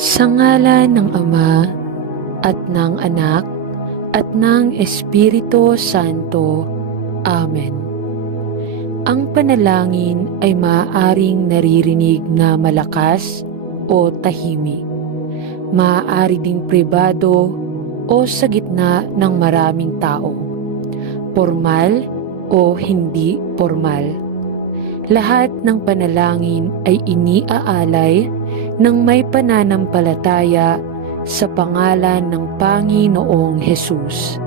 Sa ngalan ng Ama at ng Anak at ng Espiritu Santo. Amen. Ang panalangin ay maaaring naririnig na malakas o tahimik. Maaari ding pribado o sa gitna ng maraming tao. Formal o hindi formal. Lahat ng panalangin ay iniaalay ng may pananampalataya sa pangalan ng Panginoong Hesus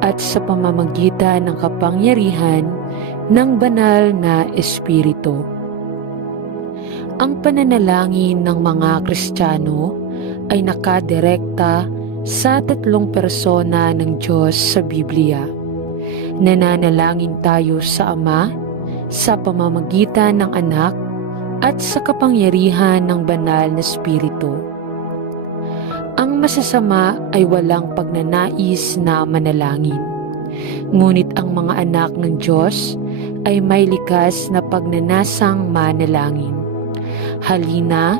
at sa pamamagitan ng kapangyarihan ng banal na Espiritu. Ang pananalangin ng mga Kristiyano ay nakadirekta sa tatlong persona ng Diyos sa Biblia. Nananalangin tayo sa Ama sa pamamagitan ng Anak at sa kapangyarihan ng banal na Espiritu. Ang masasama ay walang pagnanais na manalangin. Ngunit ang mga anak ng Diyos ay may likas na pagnanasang manalangin. Halina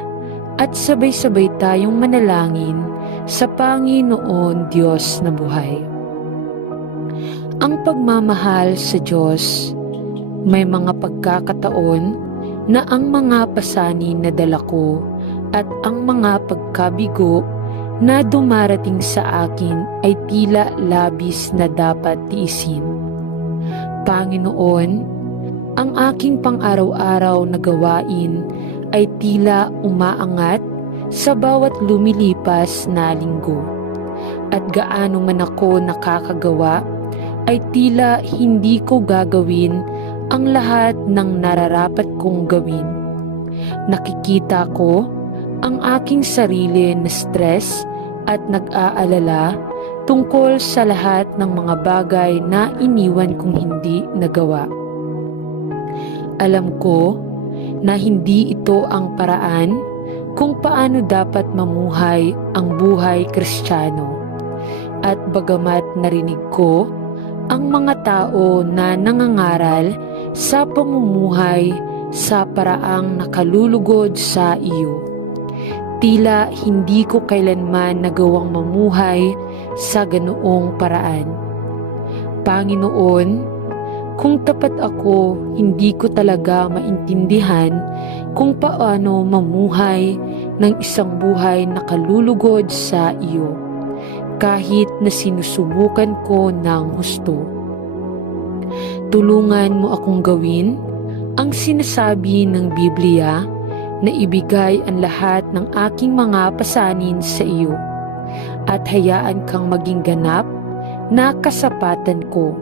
at sabay-sabay tayong manalangin sa Panginoon Diyos na buhay. Ang pagmamahal sa Diyos. May mga pagkakataon na ang mga pasanin na dala ko at ang mga pagkabigo na dumarating sa akin ay tila labis na dapat tiisin. Panginoon, ang aking pang-araw-araw na gawain ay tila umaangat sa bawat lumilipas na linggo. At gaano man ako nakakagawa, ay tila hindi ko gagawin ang lahat ng nararapat kong gawin. Nakikita ko ang aking sarili na stress at nag-aalala tungkol sa lahat ng mga bagay na iniwan kong hindi nagawa. Alam ko na hindi ito ang paraan kung paano dapat mamuhay ang buhay Kristiyano. At bagamat narinig ko ang mga tao na nangangaral sa pamumuhay sa paraang nakalulugod sa iyo, tila hindi ko kailanman nagawang mamuhay sa ganoong paraan. Panginoon, kung tapat ako, hindi ko talaga maintindihan kung paano mamuhay ng isang buhay na kalulugod sa iyo, kahit na sinusubukan ko ng husto. Tulungan mo akong gawin ang sinasabi ng Biblia na ibigay ang lahat ng aking mga pasanin sa iyo at hayaan kang maging ganap na kasapatan ko.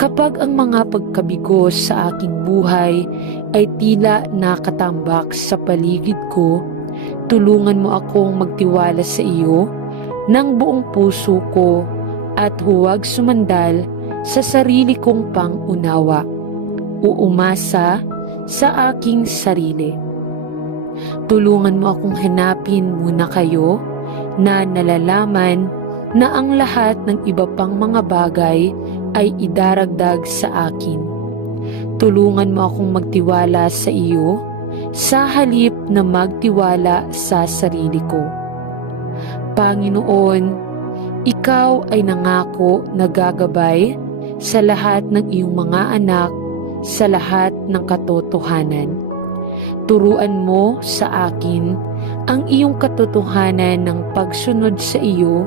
Kapag ang mga pagkabigo sa aking buhay ay tila nakatambak sa paligid ko, tulungan mo akong magtiwala sa iyo ng buong puso ko at huwag sumandal sa sarili kong pang-unawa o umasa sa aking sarili. Tulungan mo akong hanapin muna kayo na nalalaman na ang lahat ng iba pang mga bagay ay idaragdag sa akin. Tulungan mo akong magtiwala sa iyo sa halip na magtiwala sa sarili ko. Panginoon, Ikaw ay nangako na gagabay sa lahat ng iyong mga anak sa lahat ng katotohanan. Turuan mo sa akin ang iyong katotohanan ng pagsunod sa iyo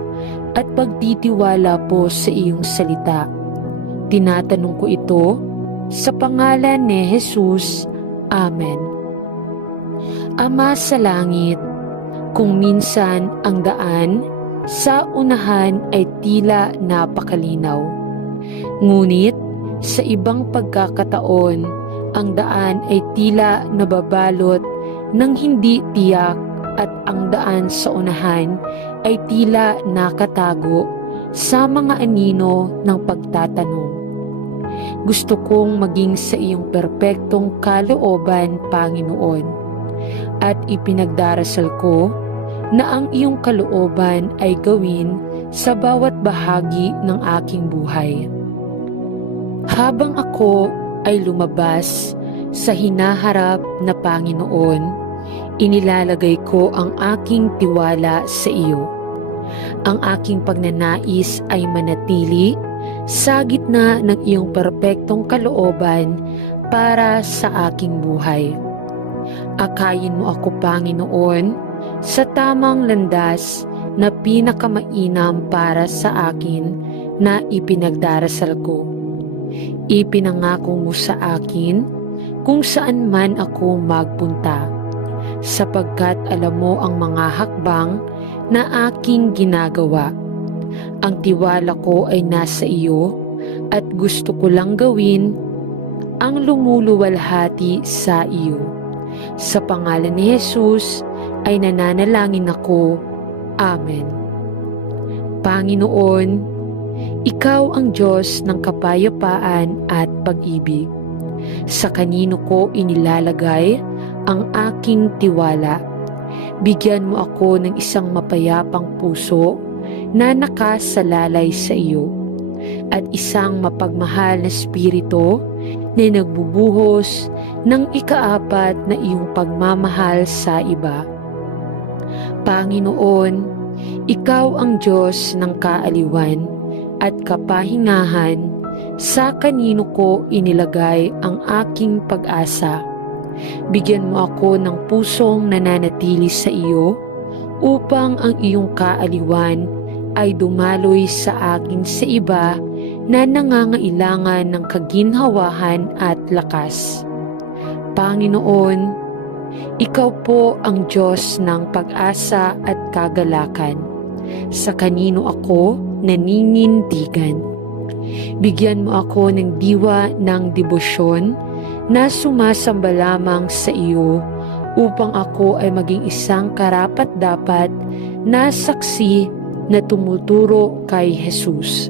at pagtitiwala po sa iyong salita. Tinatanong ko ito sa pangalan ni Jesus. Amen. Ama sa langit, kung minsan ang daan sa unahan ay tila napakalinaw, ngunit sa ibang pagkakataon, ang daan ay tila nababalot ng hindi tiyak at ang daan sa unahan ay tila nakatago sa mga anino ng pagtatanong. Gusto kong maging sa iyong perpektong kalooban, Panginoon, at ipinagdarasal ko na ang iyong kalooban ay gawin sa bawat bahagi ng aking buhay. Habang ako ay lumabas sa hinaharap na Panginoon, Inilalagay ko ang aking tiwala sa iyo. Ang aking pagnanais ay manatili sa gitna ng iyong perpektong kalooban para sa aking buhay. Akayin mo ako, Panginoon, sa tamang landas na pinakamainam para sa akin na ipinagdarasal ko. Ipinangako mo sa akin kung saan man ako magpunta, sapagkat alam mo ang mga hakbang na aking ginagawa. Ang tiwala ko ay nasa iyo at gusto ko lang gawin ang lumuluwalhati sa iyo. Sa pangalan ni Jesus ay nananalangin ako. Amen. Panginoon, Ikaw ang Diyos ng kapayapaan at pag-ibig. Sa kanino ko inilalagay ang aking tiwala. Bigyan mo ako ng isang mapayapang puso na nakasalalay sa iyo at isang mapagmahal na espiritu na nagbubuhos ng ikaapat na iyong pagmamahal sa iba. Panginoon, Ikaw ang Diyos ng kaaliwan at kapahingahan, sa kanino ko inilagay ang aking pag-asa. Bigyan mo ako ng pusong nananatili sa iyo upang ang iyong kaaliwan ay dumaloy sa akin sa iba na nangangailangan ng kaginhawahan at lakas. Panginoon, Ikaw po ang Diyos ng pag-asa at kagalakan. Sa kanino ako naninindigan. Bigyan mo ako ng diwa ng debosyon na sumasamba lamang sa iyo upang ako ay maging isang karapat-dapat na saksi na tumuturo kay Jesus.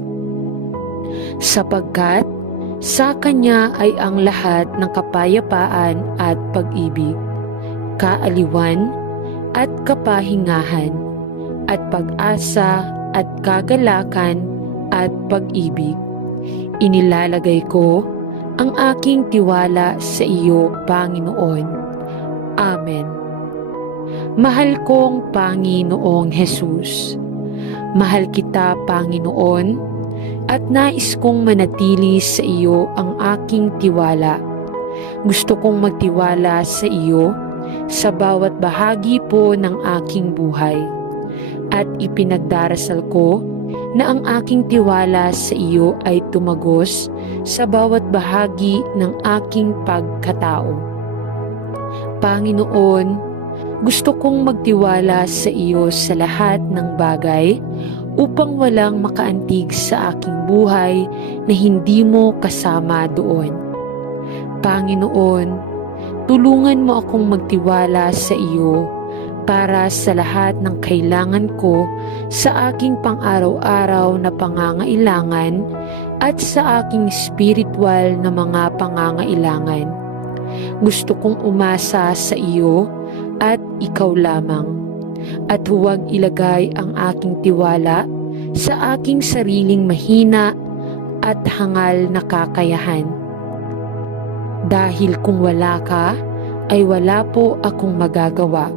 Sapagkat sa Kanya ay ang lahat ng kapayapaan at pag-ibig, kaaliwan at kapahingahan, at pag-asa at kagalakan at pag-ibig. Inilalagay ko ang aking tiwala sa iyo, Panginoon. Amen. Mahal kong Panginoong Jesus, mahal kita, Panginoon, at nais kong manatili sa iyo ang aking tiwala. Gusto kong magtiwala sa iyo sa bawat bahagi po ng aking buhay, at ipinagdarasal ko na ang aking tiwala sa iyo ay tumagos sa bawat bahagi ng aking pagkatao. Panginoon, gusto kong magtiwala sa iyo sa lahat ng bagay upang walang makaantig sa aking buhay na hindi mo kasama doon. Panginoon, tulungan mo akong magtiwala sa iyo para sa lahat ng kailangan ko sa aking pang-araw-araw na pangangailangan at sa aking spiritual na mga pangangailangan. Gusto kong umasa sa iyo at ikaw lamang, at huwag ilagay ang aking tiwala sa aking sariling mahina at hangal na kakayahan. Dahil kung wala ka, ay wala po akong magagawa.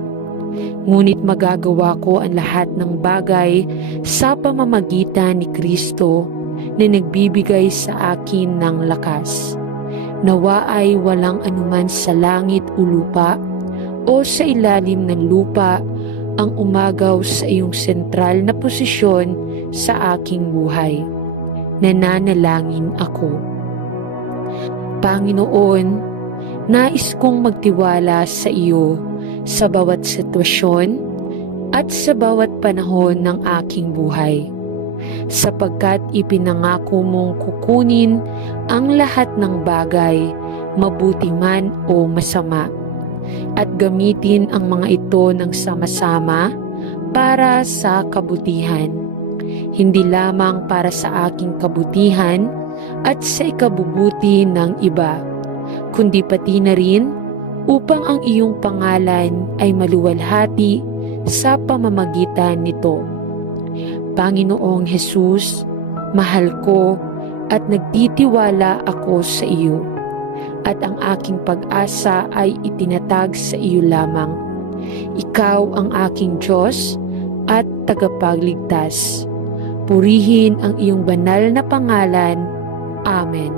Ngunit magagawa ko ang lahat ng bagay sa pamamagitan ni Kristo na nagbibigay sa akin ng lakas. Nawa ay walang anuman sa langit o lupa o sa ilalim ng lupa ang umagaw sa iyong sentral na posisyon sa aking buhay. Nananalangin ako. Panginoon, nais kong magtiwala sa iyo sa bawat sitwasyon at sa bawat panahon ng aking buhay, sapagkat ipinangako mong kukunin ang lahat ng bagay, mabuti man o masama, at gamitin ang mga ito ng sama-sama para sa kabutihan, hindi lamang para sa aking kabutihan at sa ikabubuti ng iba, kundi pati na rin upang ang iyong pangalan ay maluwalhati sa pamamagitan nito. Panginoong Jesus, mahal ko at nagtitiwala ako sa iyo, at ang aking pag-asa ay itinatag sa iyo lamang. Ikaw ang aking Diyos at tagapagligtas. Purihin ang iyong banal na pangalan. Amen.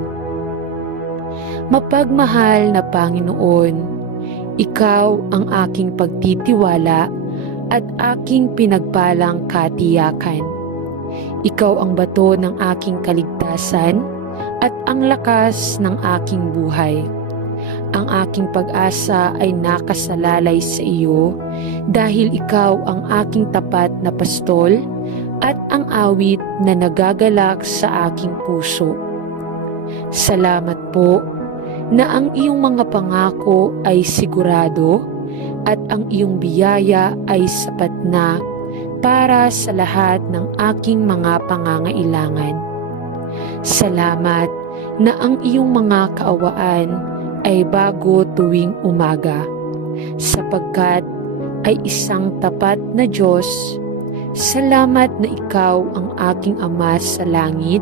Mapagmahal na Panginoon, Ikaw ang aking pagtitiwala at aking pinagpalang katiyakan. Ikaw ang bato ng aking kaligtasan at ang lakas ng aking buhay. Ang aking pag-asa ay nakasalalay sa iyo dahil ikaw ang aking tapat na pastol at ang awit na nagagalak sa aking puso. Salamat po na ang iyong mga pangako ay sigurado at ang iyong biyaya ay sapat na para sa lahat ng aking mga pangangailangan. Salamat na ang iyong mga kaawaan ay bago tuwing umaga, sapagkat ay isang tapat na Diyos. Salamat na ikaw ang aking Ama sa langit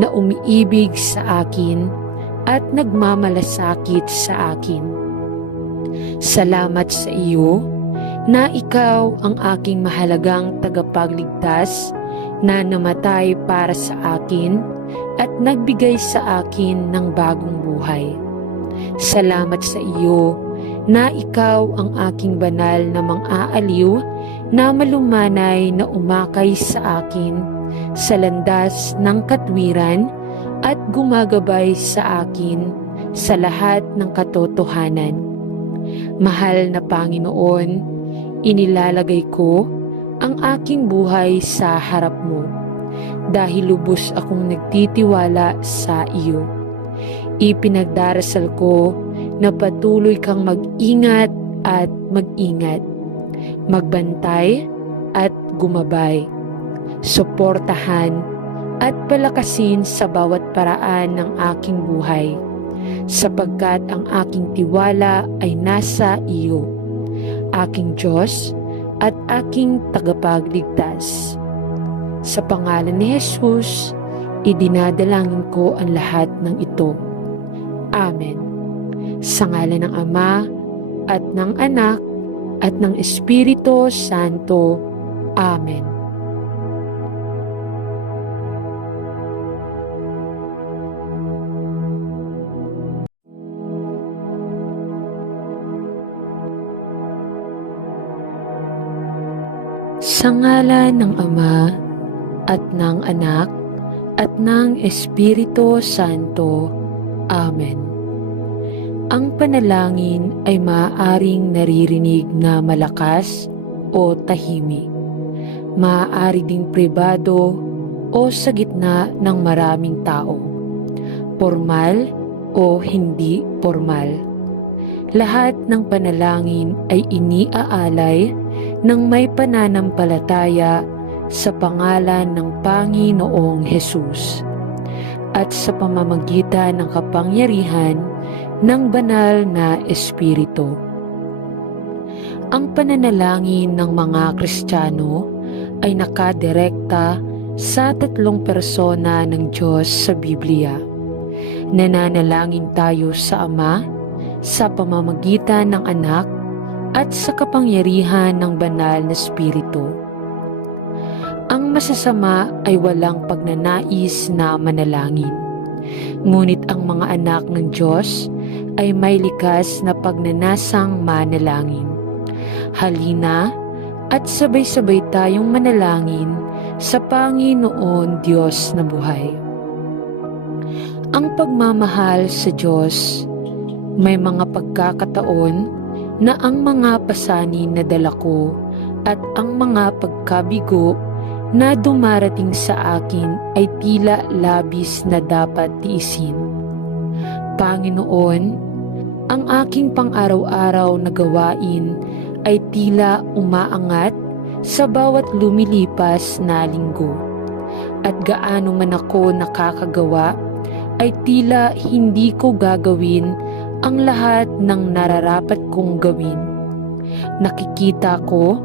na umiibig sa akin at nagmamalasakit sa akin. Salamat sa iyo na ikaw ang aking mahalagang tagapagligtas na namatay para sa akin at nagbigay sa akin ng bagong buhay. Salamat sa iyo na ikaw ang aking banal na mang-aaliw na malumanay na umakay sa akin sa landas ng katwiran at gumagabay sa akin sa lahat ng katotohanan. Mahal na Panginoon, inilalagay ko ang aking buhay sa harap mo dahil lubos akong nagtitiwala sa iyo. Ipinagdarasal ko na patuloy kang mag-ingat at mag-ingat, magbantay at gumabay, suportahan at palakasin sa bawat paraan ng aking buhay, sapagkat ang aking tiwala ay nasa iyo, aking Diyos at aking tagapagligtas. Sa pangalan ni Jesus, idinadalangin ko ang lahat ng ito. Amen. Sa ngalan ng Ama at ng Anak at ng Espiritu Santo. Amen. Sa ngalan ng Ama at ng Anak at ng Espiritu Santo. Amen. Ang panalangin ay maaaring naririnig na malakas o tahimik. Maaari ding pribado o sa gitna ng maraming tao. Formal o hindi formal. Lahat ng panalangin ay iniaalay ng may pananampalataya sa pangalan ng Panginoong Hesus at sa pamamagitan ng kapangyarihan ng banal na Espiritu. Ang pananalangin ng mga Kristiyano ay nakadirekta sa tatlong persona ng Diyos sa Biblia. Nananalangin tayo sa Ama sa pamamagitan ng Anak at sa kapangyarihan ng banal na Espiritu. Ang masasama ay walang pagnanais na manalangin. Ngunit ang mga anak ng Diyos ay may likas na pagnanasang manalangin. Halina at sabay-sabay tayong manalangin sa Panginoon Diyos na buhay. Ang pagmamahal sa Diyos, may mga pagkakataon na ang mga pasanin na dala ko at ang mga pagkabigo na dumarating sa akin ay tila labis na dapat tiisin. Panginoon, ang aking pang-araw-araw na gawain ay tila umaangat sa bawat lumilipas na linggo. At gaano man ako nakakagawa, ay tila hindi ko gagawin ang lahat ng nararapat kong gawin. Nakikita ko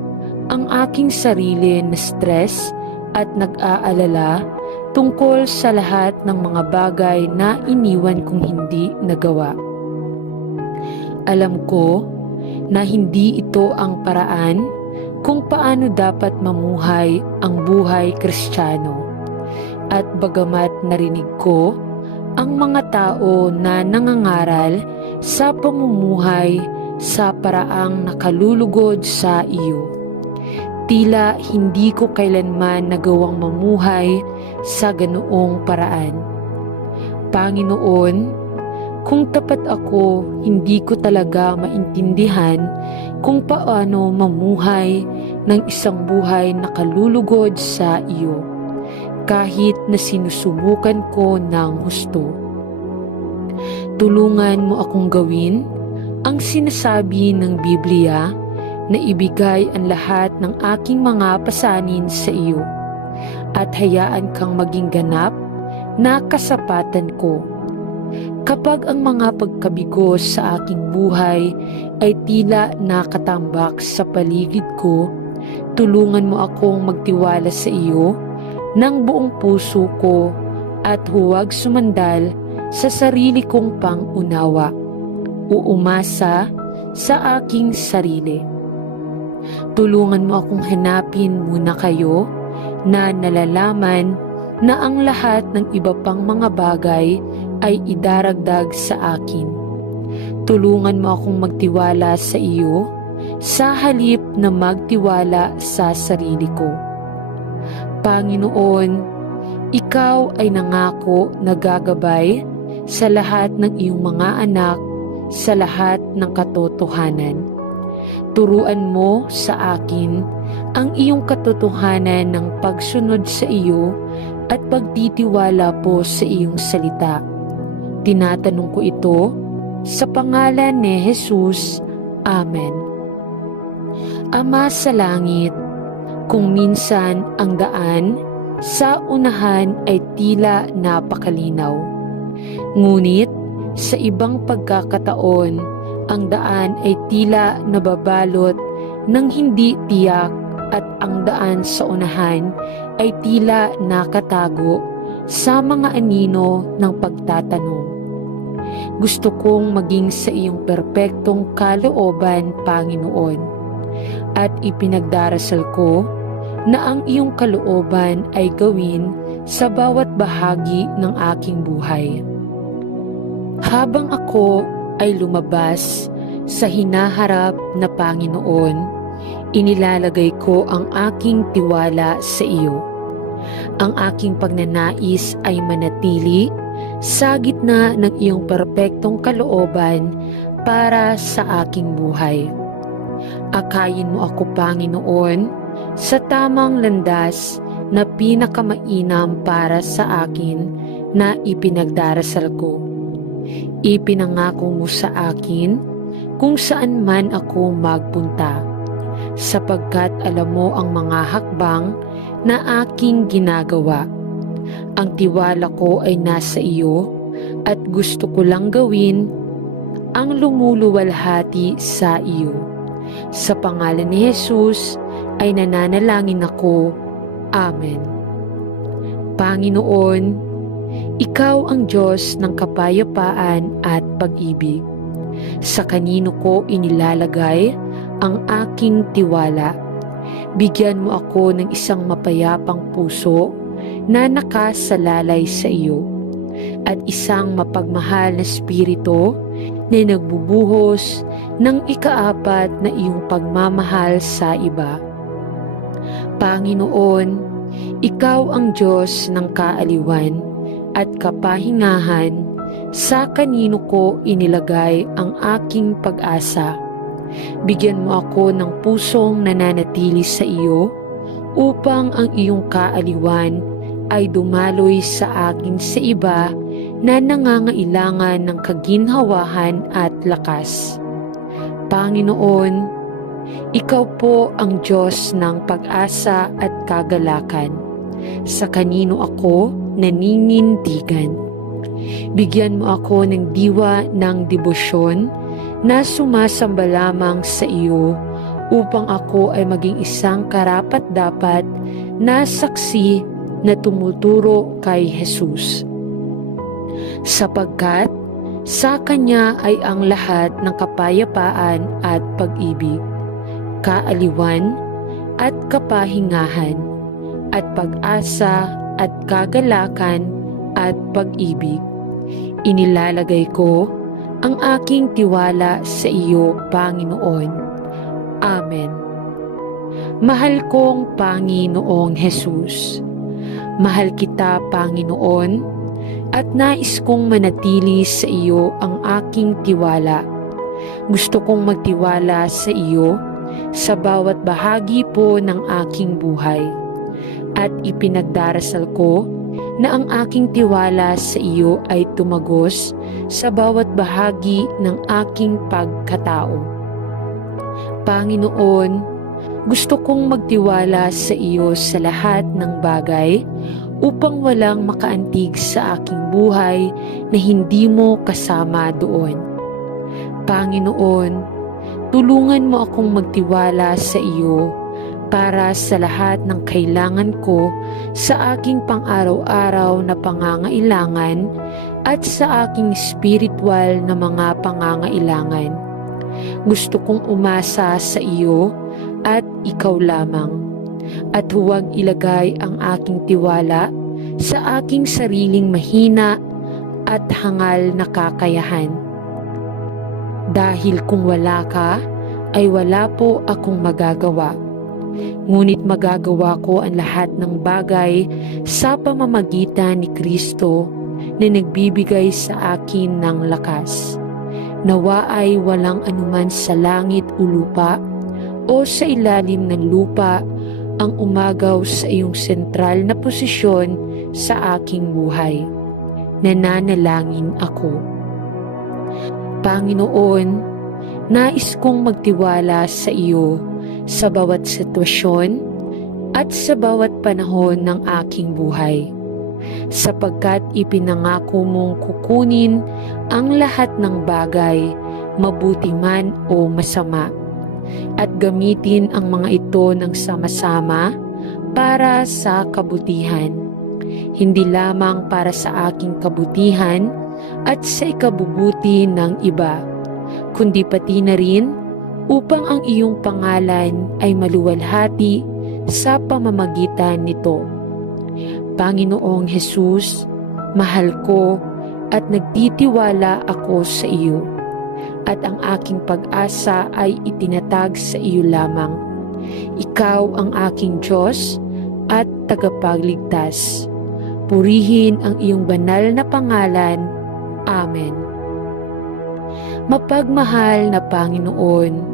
ang aking sarili na stress at nag-aalala tungkol sa lahat ng mga bagay na iniwan kong hindi nagawa. Alam ko na hindi ito ang paraan kung paano dapat mamuhay ang buhay Kristiyano. At bagamat narinig ko ang mga tao na nangangaral sa pamumuhay sa paraang nakalulugod sa iyo, tila hindi ko kailanman nagawang mamuhay sa ganoong paraan. Panginoon, kung tapat ako, hindi ko talaga maintindihan kung paano mamuhay ng isang buhay na kalulugod sa iyo, kahit na sinusubukan ko ng husto. Tulungan mo akong gawin ang sinasabi ng Biblia na ibigay ang lahat ng aking mga pasanin sa iyo at hayaan kang maging ganap na kasapatan ko. Kapag ang mga pagkabigo sa aking buhay ay tila nakatambak sa paligid ko, tulungan mo akong magtiwala sa iyo ng buong puso ko at huwag sumandal sa sarili kong pang-unawa o umasa sa aking sarili. Tulungan mo akong hanapin muna kayo na nalalaman na ang lahat ng iba pang mga bagay ay idaragdag sa akin. Tulungan mo akong magtiwala sa iyo sa halip na magtiwala sa sarili ko. Panginoon, ikaw ay nangako na gagabay sa lahat ng iyong mga anak sa lahat ng katotohanan. Turuan mo sa akin ang iyong katotohanan ng pagsunod sa iyo at pagtitiwala po sa iyong salita. Tinatanong ko ito sa pangalan ni Jesus. Amen. Ama sa langit, kung minsan ang daan sa unahan ay tila napakalinaw, ngunit sa ibang pagkakataon, ang daan ay tila nababalot ng hindi tiyak at ang daan sa unahan ay tila nakatago sa mga anino ng pagtatanong. Gusto kong maging sa iyong perpektong kalooban, Panginoon, at ipinagdarasal ko na ang iyong kalooban ay gawin sa bawat bahagi ng aking buhay. Habang ako ay lumabas sa hinaharap na Panginoon, inilalagay ko ang aking tiwala sa iyo. Ang aking pagnanais ay manatili sa gitna ng iyong perpektong kalooban para sa aking buhay. Akayin mo ako, Panginoon, sa tamang landas na pinakamainam para sa akin na ipinagdarasal ko. Ipinangako mo sa akin kung saan man ako magpunta, sapagkat alam mo ang mga hakbang na aking ginagawa. Ang tiwala ko ay nasa iyo at gusto ko lang gawin ang lumuluwalhati sa iyo. Sa pangalan ni Jesus ay nananalangin ako. Amen. Panginoon, ikaw ang Diyos ng kapayapaan at pag-ibig. Sa kanino ko inilalagay ang aking tiwala. Bigyan mo ako ng isang mapayapang puso na nakasalalay sa iyo at isang mapagmahal na espiritu na nagbubuhos ng ikaapat na iyong pagmamahal sa iba. Panginoon, ikaw ang Diyos ng kaaliwan at kapahingahan, sa kanino ko inilagay ang aking pag-asa. Bigyan mo ako ng pusong nananatili sa iyo upang ang iyong kaaliwan ay dumaloy sa akin sa iba na nangangailangan ng kaginhawahan at lakas. Panginoon, ikaw po ang Diyos ng pag-asa at kagalakan. Sa kanino ako naninindigan. Bigyan mo ako ng diwa ng debosyon na sumasamba lamang sa iyo upang ako ay maging isang karapat-dapat na saksi na tumuturo kay Jesus. Sapagkat Sa Kanya ay ang lahat ng kapayapaan at pag-ibig, kaaliwan at kapahingahan, at pag-asa at kagalakan at pag-ibig. Inilalagay ko ang aking tiwala sa iyo, Panginoon. Amen. Mahal kong Panginoong Hesus, mahal kita, Panginoon, at nais kong manatili sa iyo ang aking tiwala. Gusto kong magtiwala sa iyo sa bawat bahagi po ng aking buhay, at ipinagdarasal ko na ang aking tiwala sa iyo ay tumagos sa bawat bahagi ng aking pagkatao. Panginoon, gusto kong magtiwala sa iyo sa lahat ng bagay upang walang makaantig sa aking buhay na hindi mo kasama doon. Panginoon, tulungan mo akong magtiwala sa iyo para sa lahat ng kailangan ko sa aking pang-araw-araw na pangangailangan at sa aking spiritual na mga pangangailangan. Gusto kong umasa sa iyo at ikaw lamang, at huwag ilagay ang aking tiwala sa aking sariling mahina at hangal na kakayahan. Dahil kung wala ka, ay wala po akong magagawa. Ngunit magagawa ko ang lahat ng bagay sa pamamagitan ni Kristo na nagbibigay sa akin ng lakas. Nawa ay walang anuman sa langit o lupa o sa ilalim ng lupa ang umagaw sa iyong sentral na posisyon sa aking buhay. Nananalangin ako. Panginoon, nais kong magtiwala sa iyo sa bawat sitwasyon at sa bawat panahon ng aking buhay, sapagkat ipinangako mong kukunin ang lahat ng bagay, mabuti man o masama, at gamitin ang mga ito ng sama-sama para sa kabutihan, hindi lamang para sa aking kabutihan at sa ikabubuti ng iba, kundi pati na rin upang ang iyong pangalan ay maluwalhati sa pamamagitan nito. Panginoong Hesus, mahal ko at nagtitiwala ako sa iyo, at ang aking pag-asa ay itinatag sa iyo lamang. Ikaw ang aking Diyos at tagapagligtas. Purihin ang iyong banal na pangalan. Amen. Mapagmahal na Panginoon,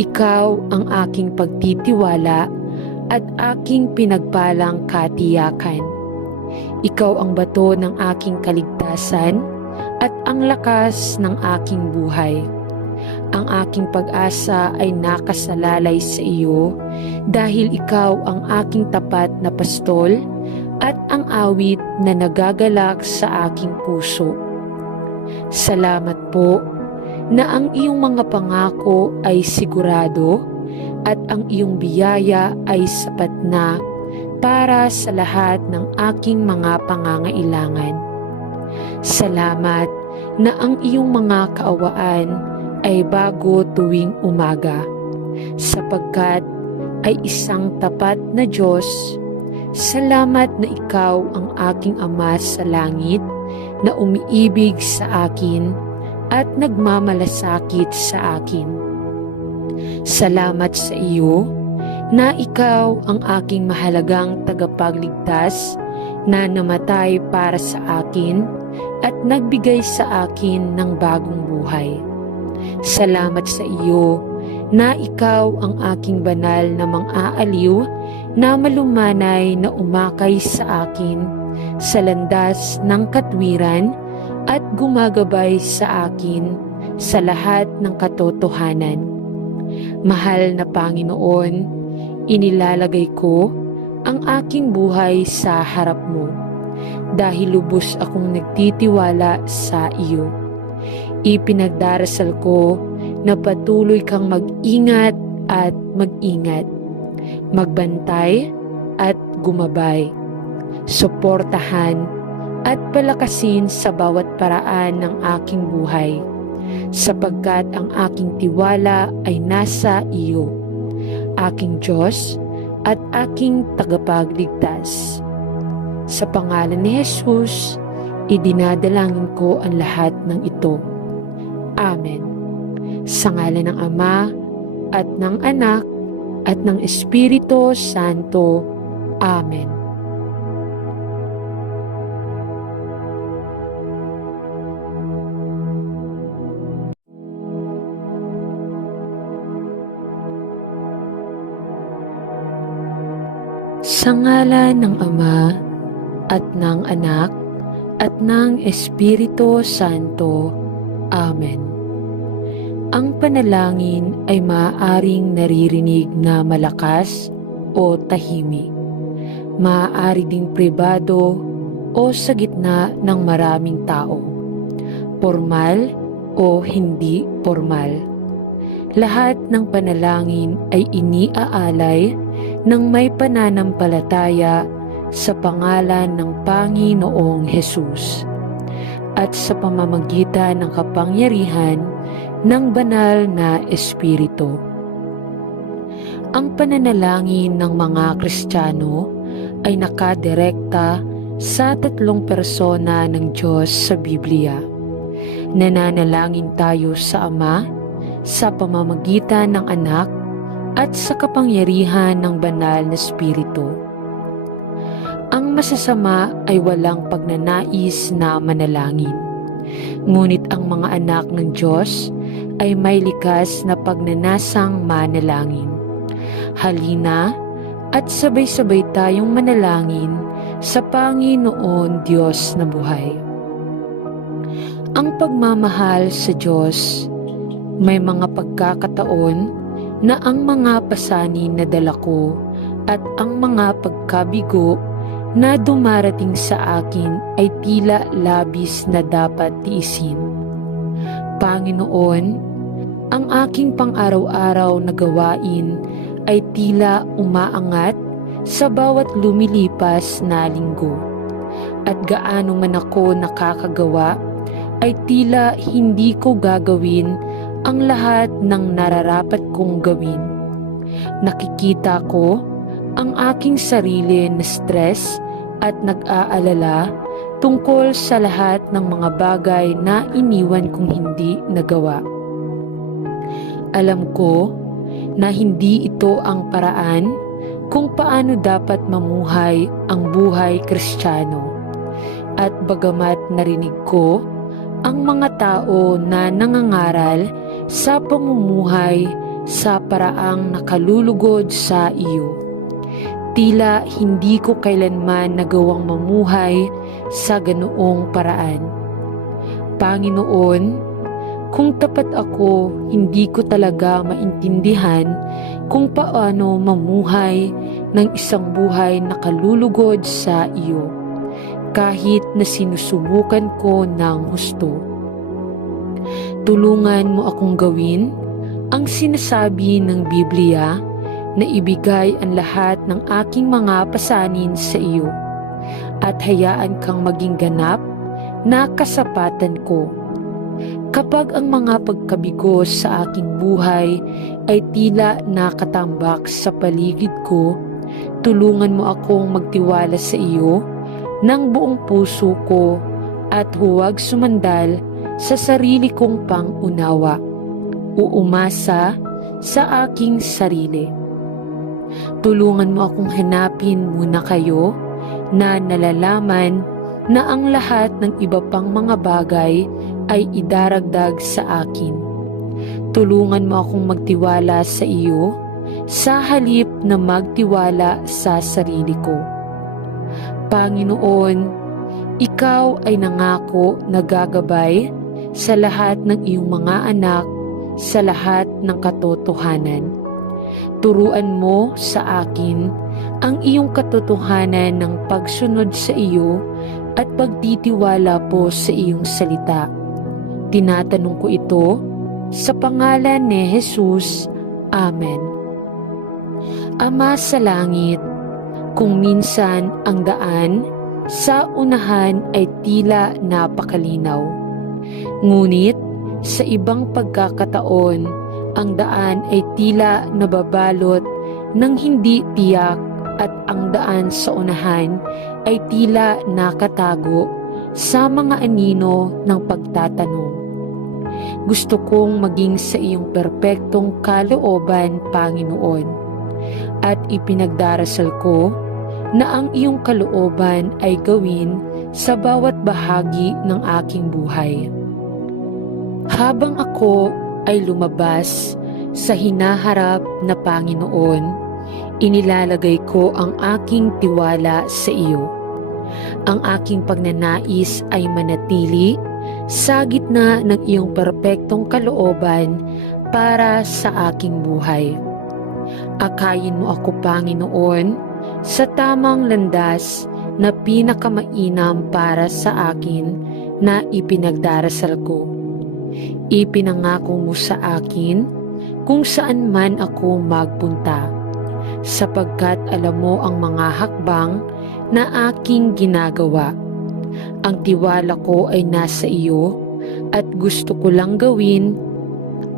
ikaw ang aking pagtitiwala at aking pinagpalang katiyakan. Ikaw ang bato ng aking kaligtasan at ang lakas ng aking buhay. Ang aking pag-asa ay nakasalalay sa iyo dahil ikaw ang aking tapat na pastol at ang awit na nagagalak sa aking puso. Salamat po na ang iyong mga pangako ay sigurado at ang iyong biyaya ay sapat na para sa lahat ng aking mga pangangailangan. Salamat na ang iyong mga kaawaan ay bago tuwing umaga, sapagkat ay isang tapat na Diyos. Salamat na ikaw ang aking Ama sa langit na umiibig sa akin at nagmamalasakit sa akin. Salamat sa iyo na ikaw ang aking mahalagang tagapagligtas na namatay para sa akin at nagbigay sa akin ng bagong buhay. Salamat sa iyo na ikaw ang aking banal na mang-aaliw na malumanay na umakay sa akin sa landas ng katwiran at gumagabay sa akin sa lahat ng katotohanan. Mahal na Panginoon, inilalagay ko ang aking buhay sa harap mo dahil lubos akong nagtitiwala sa iyo. Ipinagdarasal ko na patuloy kang mag-ingat at mag-ingat, magbantay at gumabay, suportahan at palakasin sa bawat paraan ng aking buhay, sapagkat ang aking tiwala ay nasa iyo, aking Diyos at aking tagapagligtas. Sa pangalan ni Jesus, idinadalangin ko ang lahat ng ito. Amen. Sa ngalan ng Ama at ng Anak at ng Espiritu Santo. Amen. Sa ngalan ng Ama at ng Anak at ng Espiritu Santo. Amen. Ang panalangin ay maaaring naririnig na malakas o tahimik. Maaari ding pribado o sa gitna ng maraming tao. Formal o hindi formal. Lahat ng panalangin ay iniaalay ng may pananampalataya sa pangalan ng Panginoong Hesus at sa pamamagitan ng kapangyarihan ng banal na Espiritu. Ang pananalangin ng mga Kristiyano ay nakadirekta sa tatlong persona ng Diyos sa Biblia. Nananalangin tayo sa Ama sa pamamagitan ng Anak at sa kapangyarihan ng banal na Espiritu. Ang masasama ay walang pagnanais na manalangin. Ngunit ang mga anak ng Diyos ay may likas na pagnanasang manalangin. Halina at sabay-sabay tayong manalangin sa Panginoon Diyos na buhay. Ang pagmamahal sa Diyos, may mga pagkakataon na ang mga pasanin na dala ko at ang mga pagkabigo na dumarating sa akin ay tila labis na dapat tiisin. Panginoon, ang aking pang-araw-araw na gawain ay tila umaangat sa bawat lumilipas na linggo. At gaano man ako nakakagawa, ay tila hindi ko gagawin ang lahat ng nararapat kong gawin. Nakikita ko ang aking sarili na stress at nag-aalala tungkol sa lahat ng mga bagay na iniwan kong hindi nagawa. Alam ko na hindi ito ang paraan kung paano dapat mamuhay ang buhay Kristiyano. At bagamat narinig ko ang mga tao na nangangaral sa pamumuhay sa paraang nakalulugod sa iyo, tila hindi ko kailanman nagawang mamuhay sa ganoong paraan. Panginoon, kung tapat ako, hindi ko talaga maintindihan kung paano mamuhay ng isang buhay na kalulugod sa iyo, kahit na sinusubukan ko ng husto. Tulungan mo akong gawin ang sinasabi ng Biblia na ibigay ang lahat ng aking mga pasanin sa iyo at hayaan kang maging ganap na kasapatan ko. Kapag ang mga pagkabigo sa aking buhay ay tila nakatambak sa paligid ko, tulungan mo akong magtiwala sa iyo ng buong puso ko at huwag sumandal sa sarili kong pang-unawa o umasa sa aking sarili. Tulungan mo akong hanapin muna kayo na nalalaman na ang lahat ng iba pang mga bagay ay idaragdag sa akin. Tulungan mo akong magtiwala sa iyo sa halip na magtiwala sa sarili ko. Panginoon, ikaw ay nangako na gagabay sa lahat ng iyong mga anak sa lahat ng katotohanan. Turuan mo sa akin ang iyong katotohanan ng pagsunod sa iyo at pagtitiwala po sa iyong salita. Tinatanong ko ito sa pangalan ni Jesus. Amen. Ama sa langit, kung minsan ang daan sa unahan ay tila napakalinaw. Ngunit sa ibang pagkakataon, ang daan ay tila nababalot ng hindi tiyak at ang daan sa unahan ay tila nakatago sa mga anino ng pagtatanong. Gusto kong maging sa iyong perpektong kalooban, Panginoon, at ipinagdarasal ko na ang iyong kalooban ay gawin sa bawat bahagi ng aking buhay. Habang ako ay lumabas sa hinaharap na Panginoon, inilalagay ko ang aking tiwala sa iyo. Ang aking pagnanais ay manatili sa gitna ng iyong perpektong kalooban para sa aking buhay. Akayin mo ako, Panginoon, sa tamang landas na pinakamainam para sa akin na ipinagdarasal ko. Ipinangako mo sa akin kung saan man ako magpunta, sapagkat alam mo ang mga hakbang na aking ginagawa. Ang tiwala ko ay nasa iyo at gusto ko lang gawin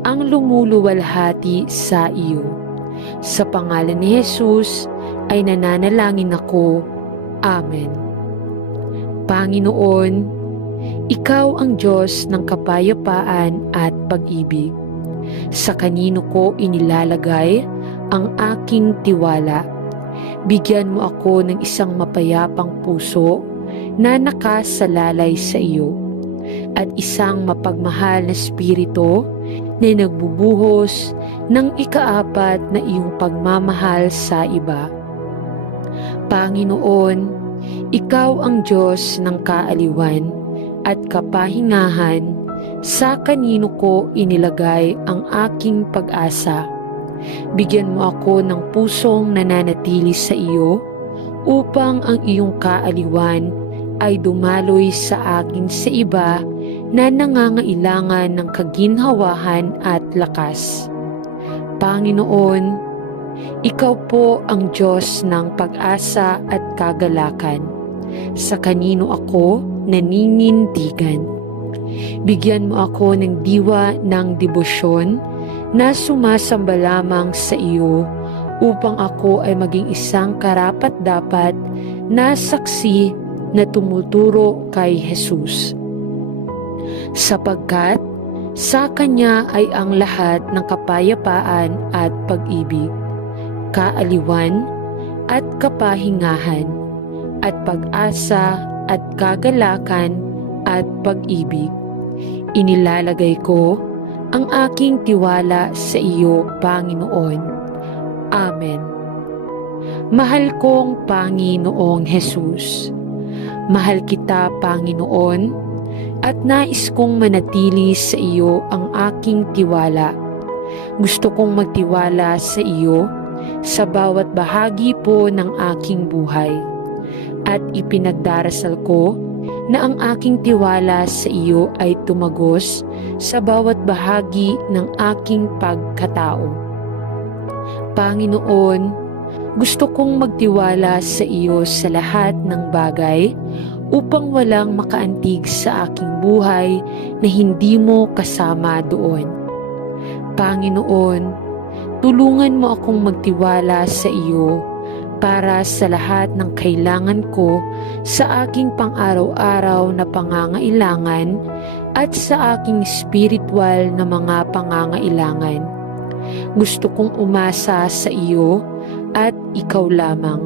ang lumuluwalhati sa iyo. Sa pangalan ni Jesus ay nananalangin ako. Amen. Panginoon, Ikaw ang Diyos ng kapayapaan at pag-ibig. Sa kanino ko inilalagay ang aking tiwala. Bigyan mo ako ng isang mapayapang puso na nakasalalay sa iyo at isang mapagmahal na espiritu na nagbubuhos ng ikaapat na iyong pagmamahal sa iba. Panginoon, Ikaw ang Diyos ng kaaliwan at kapahingahan, sa kanino ko inilagay ang aking pag-asa. Bigyan mo ako ng pusong nananatili sa iyo upang ang iyong kaaliwan ay dumaloy sa akin sa iba na nangangailangan ng kaginhawahan at lakas. Panginoon, Ikaw po ang Diyos ng pag-asa at kagalakan. Sa kanino ako naninindigan. Bigyan mo ako ng diwa ng debosyon na sumasamba lamang sa iyo upang ako ay maging isang karapat-dapat na saksi na tumuturo kay Jesus. Sapagkat sa Kanya ay ang lahat ng kapayapaan at pag-ibig, kaaliwan at kapahingahan, at pag-asa at kagalakan at pag-ibig. Inilalagay ko ang aking tiwala sa iyo, Panginoon. Amen. Mahal kong Panginoong Jesus, mahal kita, Panginoon, at nais kong manatili sa iyo ang aking tiwala. Gusto kong magtiwala sa iyo sa bawat bahagi po ng aking buhay. At ipinagdarasal ko na ang aking tiwala sa iyo ay tumagos sa bawat bahagi ng aking pagkatao. Panginoon, gusto kong magtiwala sa iyo sa lahat ng bagay upang walang makaantig sa aking buhay na hindi mo kasama doon. Panginoon, tulungan mo akong magtiwala sa iyo para sa lahat ng kailangan ko sa aking pang-araw-araw na pangangailangan at sa aking spiritual na mga pangangailangan. Gusto kong umasa sa iyo at ikaw lamang,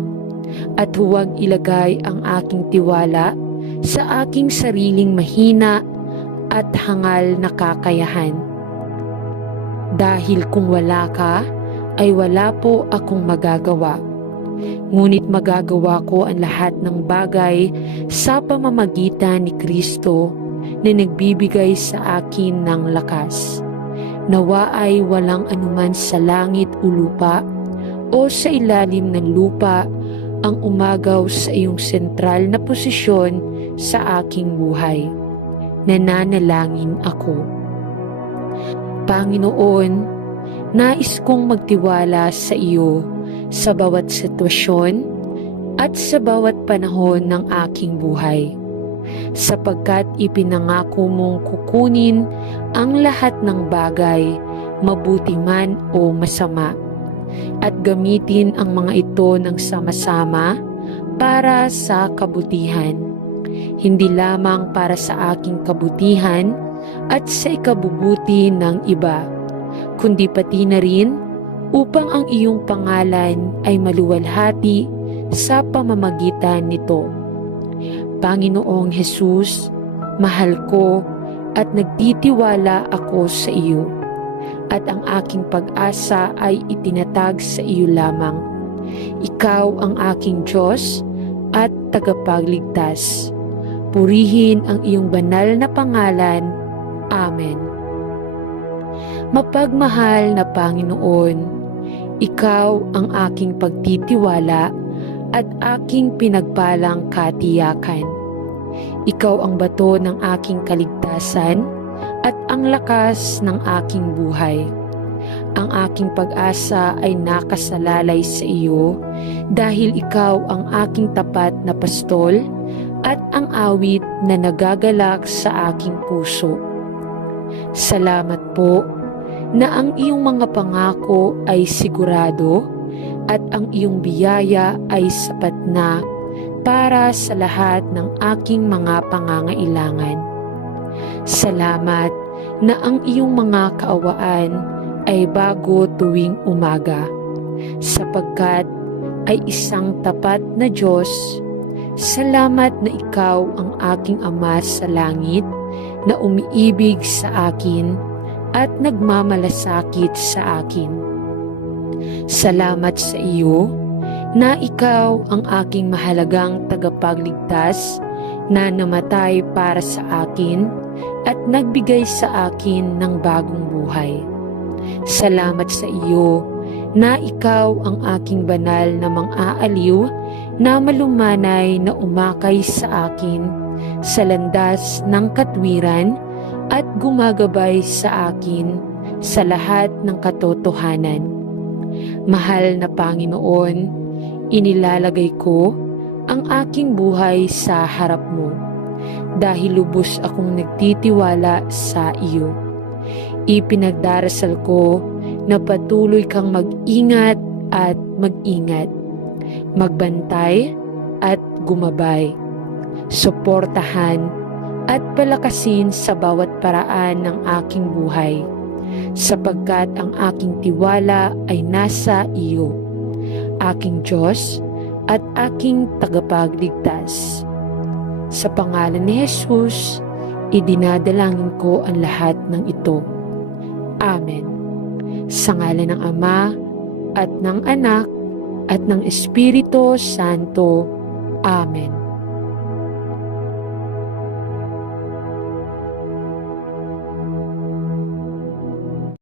at huwag ilagay ang aking tiwala sa aking sariling mahina at hangal na kakayahan. Dahil kung wala ka, ay wala po akong magagawa. Ngunit magagawa ko ang lahat ng bagay sa pamamagitan ni Kristo na nagbibigay sa akin ng lakas. Nawa ay walang anuman sa langit o lupa o sa ilalim ng lupa ang umagaw sa iyong sentral na posisyon sa aking buhay. Nananalangin ako. Panginoon, nais kong magtiwala sa iyo sa bawat sitwasyon at sa bawat panahon ng aking buhay. Sapagkat ipinangako mong kukunin ang lahat ng bagay, mabuti man o masama, at gamitin ang mga ito ng sama-sama para sa kabutihan, hindi lamang para sa aking kabutihan at sa ikabubuti ng iba, kundi pati na rin upang ang iyong pangalan ay maluwalhati sa pamamagitan nito. Panginoong Hesus, mahal ko at nagtitiwala ako sa iyo, at ang aking pag-asa ay itinatag sa iyo lamang. Ikaw ang aking Diyos at tagapagligtas. Purihin ang iyong banal na pangalan. Amen. Mapagmahal na Panginoon, Ikaw ang aking pagtitiwala at aking pinagpalang katiyakan. Ikaw ang bato ng aking kaligtasan at ang lakas ng aking buhay. Ang aking pag-asa ay nakasalalay sa iyo dahil ikaw ang aking tapat na pastol at ang awit na nagagalak sa aking puso. Salamat po na ang iyong mga pangako ay sigurado at ang iyong biyaya ay sapat na para sa lahat ng aking mga pangangailangan. Salamat na ang iyong mga kaawaan ay bago tuwing umaga, sapagkat ay isang tapat na Diyos. Salamat na ikaw ang aking Ama sa langit na umiibig sa akin at nagmamalasakit sa akin. Salamat sa iyo na ikaw ang aking mahalagang tagapagligtas na namatay para sa akin at nagbigay sa akin ng bagong buhay. Salamat sa iyo na ikaw ang aking banal na mang-aaliw na malumanay na umakay sa akin sa landas ng katwiran at gumagabay sa akin sa lahat ng katotohanan. Mahal na Panginoon, inilalagay ko ang aking buhay sa harap mo dahil lubos akong nagtitiwala sa iyo. Ipinagdarasal ko na patuloy kang mag-ingat at mag-ingat, magbantay at gumabay, suportahan at palakasin sa bawat paraan ng aking buhay, sapagkat ang aking tiwala ay nasa iyo, aking Diyos at aking tagapagligtas. Sa pangalan ni Jesus, idinadalangin ko ang lahat ng ito. Amen. Sa ngalan ng Ama at ng Anak at ng Espiritu Santo. Amen.